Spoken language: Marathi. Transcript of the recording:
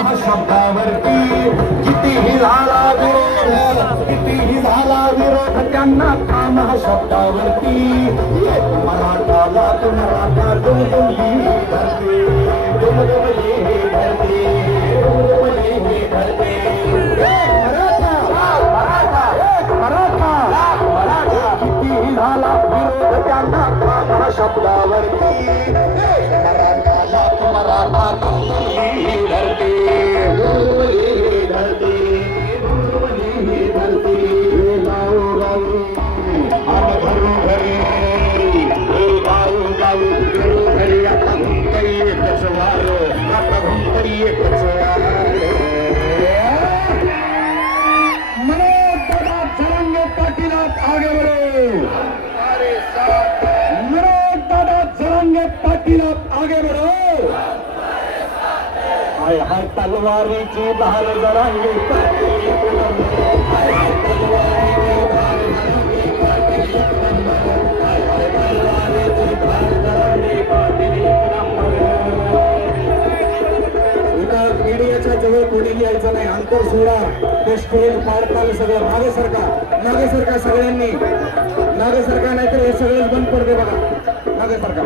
शब्दावरती कितीही झाला विरोध त्यांना काम शब्दावरती मराठाला मराठा दुमदुमली धरते दुमदुमली धरते दुमदुमली धरते मराठा मराठा मराठा मराठा कितीही झाला विरोध त्यांना काम शब्दावरती मराठाला मराठा दुमदुमली धरते दुमदुमली धरते दुमदुमली धरते आगे बढ़ो हाय हाय तलवारी की बहार जरांगे मीडियाच्या जवळ कोणी यायचं नाही अंतर सोडा ते स्टेज पाडताल सगळं मागे सरका सगळ्यांनी मागे सरका नाही तर हे सगळेच बंद पडते बघा मागे सरका